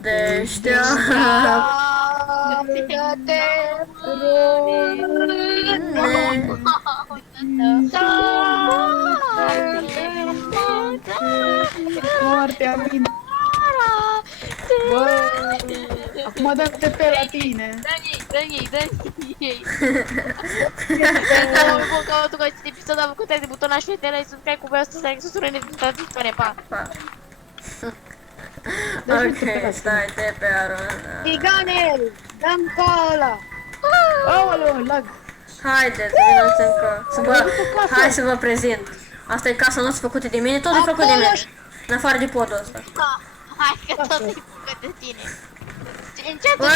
Deșteaptă-te Moartea mine. Bă, acum dă TP la tine. Dă-i. Că tu acest episod am făcut de butonul și uite, like, subscribe cu voi, să like, susținere din toată viitoare, pa! Ok, stai, te pe Aron. Tiganel, dăm cola. Aoleu, lag. Haideți, vinoți încă. Hai să vă prezint. Asta e casa noastră făcută de mine, tot e făcut de mine. În afară de podul ăsta. Hai că tot e făcut de tine. Bă,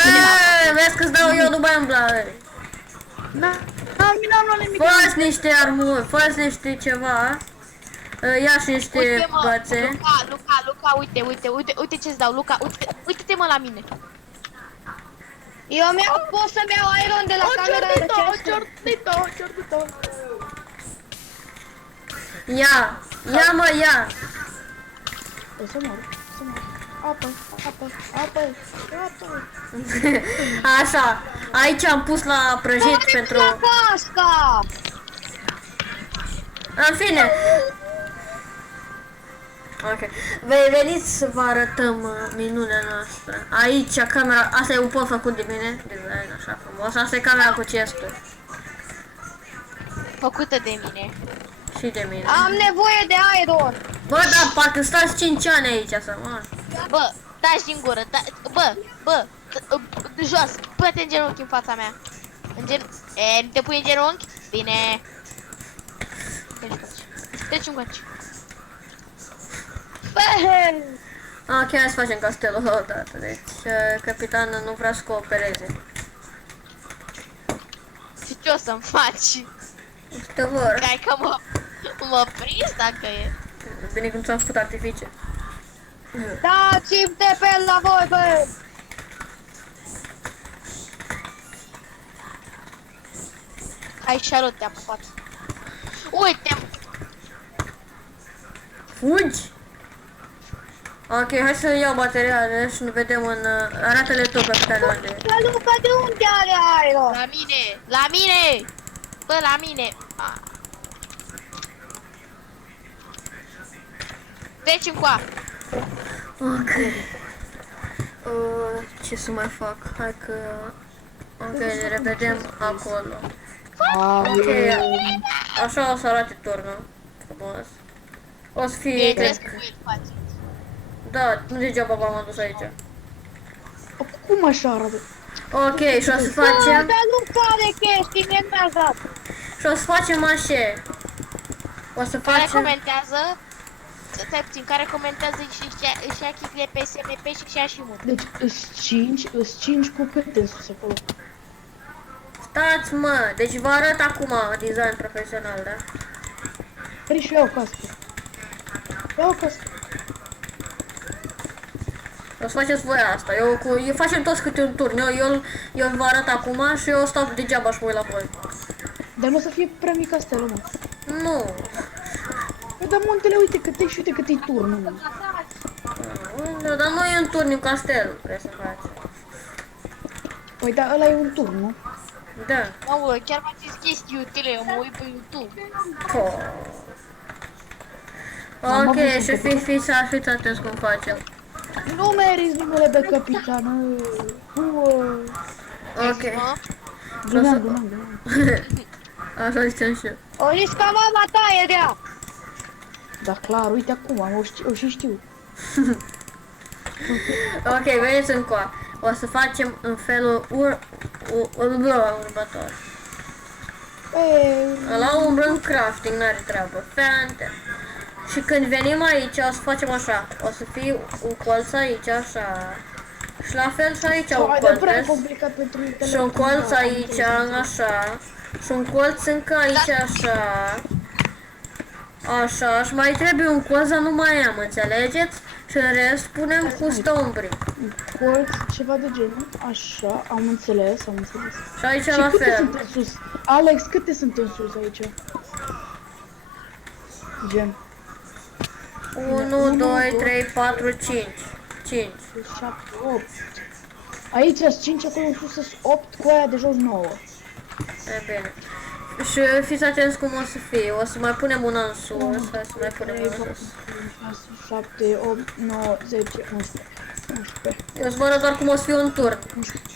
vezi că-ți dau eu după umbla. N-am luat nimic. Fă-ți niște armuri, fă-ți niște ceva. Ia și niște bățe. Luca, uite ce-ți dau, Luca, uite-te mă la mine. Eu pot să-mi iau iron de la camera de Ciordito. Ia mă, ia. O să mor. Apă. Așa, aici am pus la prăjit pentru... Asta! În fine. Ok. Veniți să vă arătăm minunea noastră. Aici camera, asta e un pod făcut de mine, design așa frumos. Asta e camera cu chestul. Făcută de mine. Și de mine. Am nevoie de iron. Bă, da, parcă stați 5 ani aici să mă. Bă, taci din gură, bă, jos, pune-te în genunchi în fața mea. Nu te pui în genunchi? Bine. Deci încoace. Ok, hai să facem castelul odată. Deci, capitanul nu vrea să coopereze. Și ce o să-mi faci? Te vor. Cred că mă prins dacă e. Bine că nu ți-am făcut artificii. Dați-mi TP la voi, bă. Hai, Charlotte, te-am pupat. Uite! Fugi? Ok, hai să iau materiale și ne vedem în... Arată-le tu, capitanul, unde e. Luca, de unde are iron? La mine! Bă, la mine! Deci încoa! Ok. Ce să mai fac? Hai că... Ok, ne revedem acolo. Ok, așa o să arate turnul. Frumos. O să fie... Bineînțeles că voi îl faceți. Da, nu degeaba m-am adus aici. Cum așa arată? Ok, și o să facem... Dar nu care chestii, mie mi-a dat. Și o să facem așa. O să Care facem... comentează? Stai puțin, care comentează și ia chicile pe SMP și ia și mult. Deci îs 5 cu câte în sus acolo. Stați, mă, deci vă arăt acum design profesional, da? Vrei și eu cască. Ia o cască. O să faceți voi asta. Eu facem toți câte un turn. Eu vă arăt acum și eu stau degeaba și mă uit la voi. Dar nu o să fie prea mic castelul, mă. Nu. Păi dar muntele, uite cât e și uite cât e turnul, mă. Nu, dar nu e un turn, e un castel. Vrei să faci. Păi da, ăla e un turn, nu? Da. Mamă, chiar faceți chestii utile, eu mă uit pe YouTube. Ok, și fiți atenți cum facem. Nu meriți numele de capitan. Ok. Glumeam. Așa ziceam și eu. O zis ca mama ta e rea. Da, clar, uite acum, o și știu. Ok, veniți încoa. O să facem în felul următor. La umbră crafting, n-are treabă. Fante. Și când venim aici, o să facem așa. O să fie un colț aici, așa. Și la fel și aici un colț. Și un colț aici, așa. Și un colț încă aici, așa. Așa, și mai trebuie un colț, dar nu mai am, înțelegeți? Și în rest punem cu stombri. Colț, ceva de genul. Așa, am înțeles. Și aici Și la câte fel. sunt în sus? Alex, câte sunt în sus aici? Gen. 1, 2, 3, 4, 5. 5. sus 7, 8. Aici sunt 5, acolo în sus sunt 8, cu aia de jos 9. E bine. Și fiți atenți cum o să fie. O să mai punem una în sus. Hai să mai punem una în sus. 6, 7, 8, 9, 10, 11. 11. Eu să vă arăt doar cum o să fie un turn.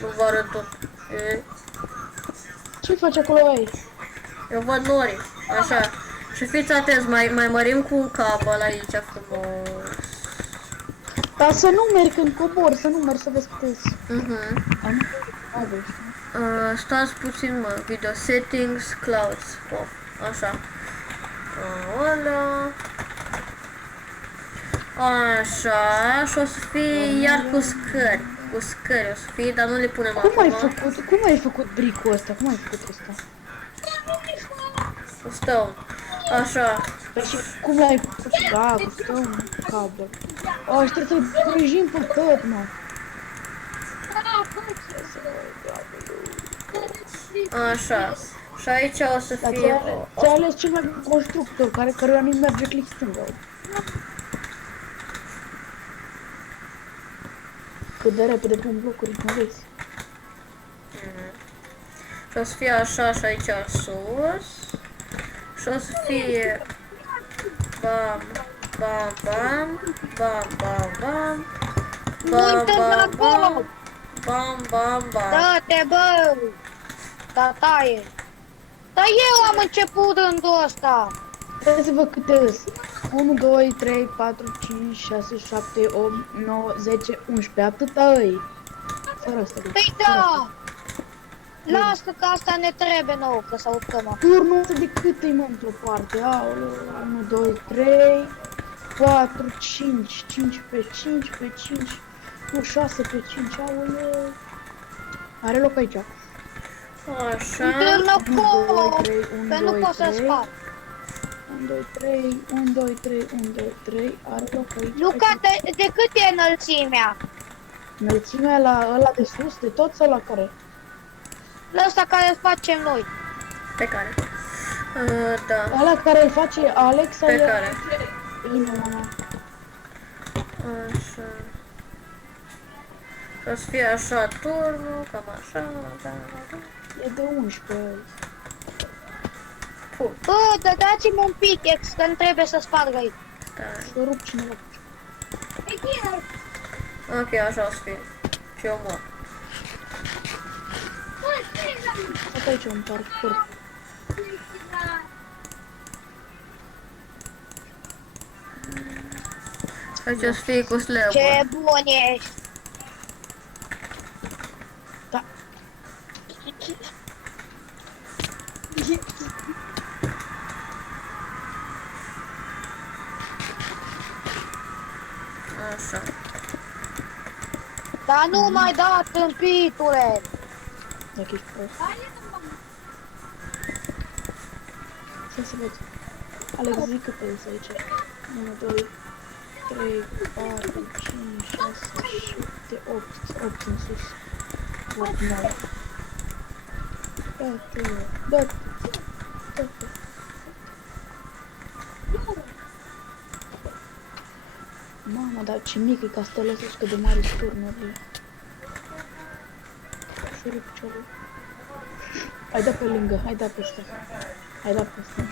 Nu vă arăt tot. Ce faci acolo, ai? Eu văd norii. Așa. Și fiți atenți, mai mărim cu un cablu aici frumos. Dar să nu merg când cobor, să nu merg să vezi câte Mhm. am. Stați puțin, mă, video settings, clouds, off, așa. Ăla. Așa, și o să fie iar cu scări. Cu scări o să fie, dar nu le punem acum. Cum ai făcut bricul ăsta? Cum ai făcut ăsta? Cu stone. Așa. Păi și cum l-ai făcut? Da, cu stone, cablu. O, și trebuie să-l prăjim pe tot, mă. Așa. Și aici o să Dar fie... ți-ai ales cel mai bun constructor, căruia nu-i merge click stânga. Cât de repede pun blocuri, nu vezi? Și o să fie așa și aici sus. Și o să fie... Bam, bam, bam, bam, bam, bam. Bam, Uite-ți bam, acolo! bam. Bam, bam, bam. Da-te, bă! Da, taie! Dar eu am început rândul ăsta! Trebuie să văd câte îs. 1, 2, 3, 4, 5, 6, 7, 8, 9, 10, 11. Atâta îi. Fără asta. Păi da! Lasă că asta ne trebuie nouă, că să urcăm acum. Turnul ăsta de cât îi mă într-o parte? Aoleu, 1, 2, 3, 4, 5, 5 pe 5 pe 5, nu, 6 pe 5, aoleu. Are loc aici. Așa. Târnă 1, acolo! 2, 3, 1, Că nu 2, pot să 3, spar. 1, 2, 3, 1, 2, 3, 1, 2, 3, are loc aici. Luca, de cât e înălțimea? Înălțimea la ăla de sus, de tot sau la care? La ăsta care îl facem noi. Pe care? Da. Ăla care îl face Alex sau Pe el? care? Inima. Așa. Și o să fie așa turnul, cam așa. Da, da. E de 11. Bă, dar dați-mi un pickaxe, că-mi trebuie să sparg aici. Stai. Și-o rup cineva. Ok, așa o să fie. Și eu mor. Asta aici un parcurs. Aici o să fie cu slab. Ce bun ești! Da. Așa. Dar nu mai da, tâmpitule! Dacă ești prost. Să văd. Alex, zic câte îs aici. 1, 2, 3, 4, 5, 6, 7, 8. 8 în sus. 8, 9. Dă-te, dă-te, dă-te. Mamă, dar ce mic e castelul ăsta și cât de mare sunt turnurile. Șură piciorul. Hai da pe lângă, hai da peste. Hai da peste.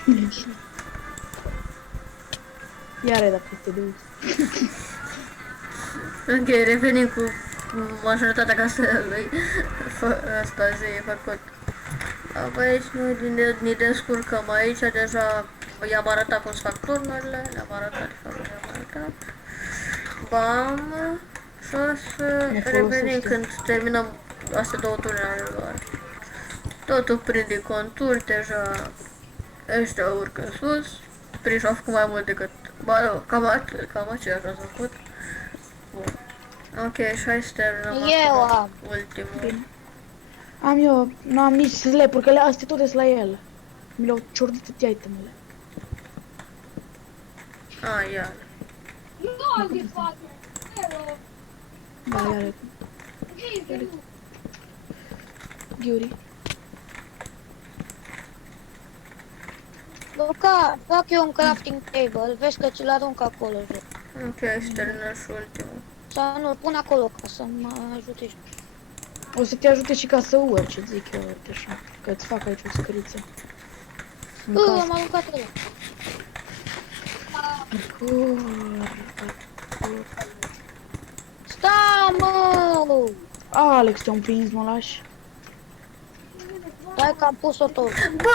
Iar ai dat peste de uzi. Ok, revenim cu majoritatea castelului. Asta zi e făcut. Apoi aici ne descurcăm aici, deja i-am arătat cum să fac turnurile, le-am arătat, le-am arătat. Bam! Și o să revenim când terminăm astea două turnuri doar. Totul prinde conturi, deja ăștia urcă în sus. Prinși au făcut mai mult decât... Ba, nu, cam aceeași au făcut. Bun. Ok, și hai să terminăm Eu acum am. ultimul. Am eu, nu am nici slap-uri, că astea toate sunt la el. Mi le-au ciordit toate itemele. Ah, ia. Da, iar Ghiuri. Luca, fac eu un crafting table, vezi că ți-l arunc acolo jos. Ok, hai să terminăm și ultimul. Sau nu, pun acolo ca să mă ajute. O să te ajute și ca să urci, zic eu, uite așa. Că îți fac aici o scăriță. În casă. Am aruncat ăla. Stai, mă! Alex, te-am prins, mă lași. Dai că am pus-o tot.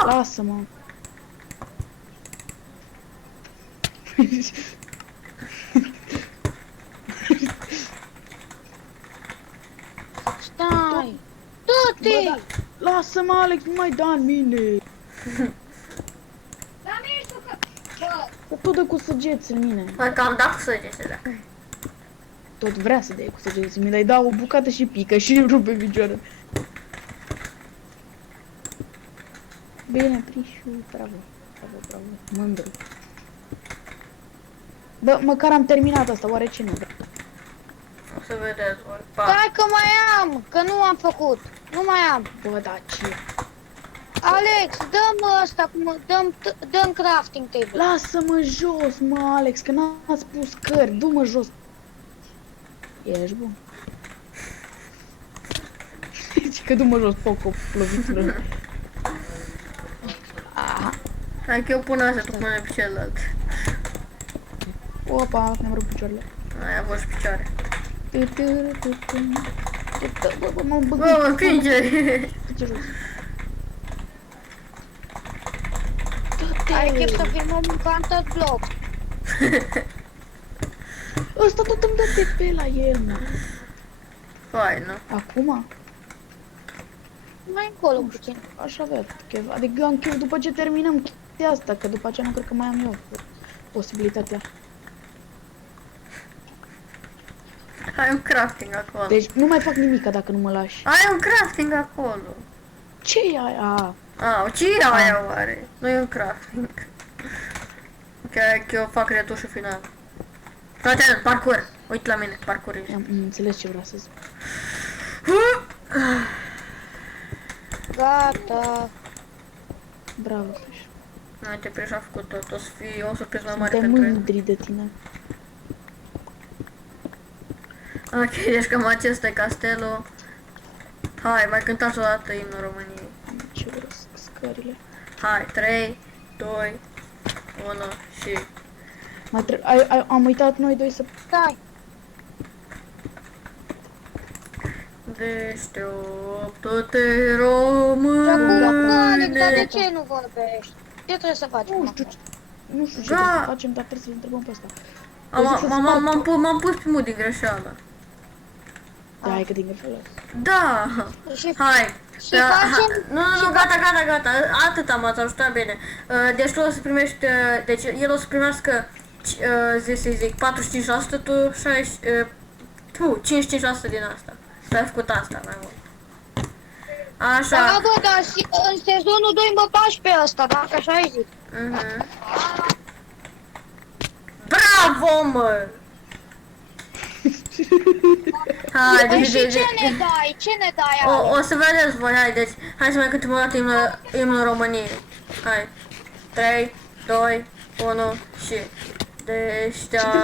Lasă-mă. Stai! Du-te! Lasă-mă, Alex, nu mai da în mine. Că tot dă cu săgeți în mine. Hai că am dat cu săgețele. Tot vrea să dea cu săgeți în mine, dar îi dau o bucată și pică și îmi rupe picioarele. Bine, Prișu, bravo, bravo, bravo, mândru. Bă, măcar am terminat asta, oare ce nu? O să vedeți voi. Pa. Stai că mai am! Că nu am făcut! Nu mai am! Bă, da, ce? Alex, dăm ăsta, dăm crafting table. Lasă-mă jos, mă, Alex, că n-ați pus cări, du-mă jos. Ești bun. Zici că du-mă jos, poco, lovitură. Hai că eu pun asta, tu pune pe celălalt. Opa, mi-am rupt picioarele. Ai avut și picioare. Bă, mă Bă, mă împinge! duce jos. Ai chef să filmăm un Counter Block. Ăsta tot îmi dă TP la el, mă. Hai, nu? Acum? Mai încolo puțin. Aș avea chef. Adică am chef după ce terminăm chestia asta, că după aceea nu cred că mai am eu posibilitatea. Ai un crafting acolo. Deci nu mai fac nimica dacă nu mă lași. Ai un crafting acolo. Ce e aia? Ce e aia oare? Nu e un crafting. Că eu fac retușul final. Frate, parcur. Uite la mine, parcur ești. Am înțeles ce vreau să zic. Gata. Bravo, Priș. Noi te preș a făcut tot. O să fie o surpriză mai mare Suntem pentru el. mândri de tine. Ok, deci cam acesta e castelul. Hai, mai cântați o dată imnul României. Ce vreau scările. Hai, 3, 2, 1 și... Am uitat noi doi să... Stai. Deșteaptă-te, Alex, dar de române! ce nu vorbești? Ce trebuie să facem? Nu știu ce Da. trebuie să facem, dar trebuie să-l întrebăm pe ăsta. M-am pus pe mod din greșeală. Da, hai că din greșeală. Da! Și Hai! Și Da, facem- Nu, gata. Atât m-ați ajutat bine. Deci tu o să primești, deci el o să primească, să zic, 45%, tu 55% din asta. Tu ai făcut asta mai mult. Așa. Da, bă, dar în sezonul 2 mă bași pe ăsta, dacă așa ai zic. Mhm. Bravo, mă! Hai, Păi deci, și ce ne dai? Ce ne dai, Alex? o să vedeți voi, haideți. Hai să mai cântăm o dată imnul României. Hai. 3, 2, 1 și... Deșteaptă-te,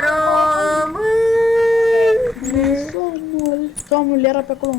române! Somnul era pe acolo.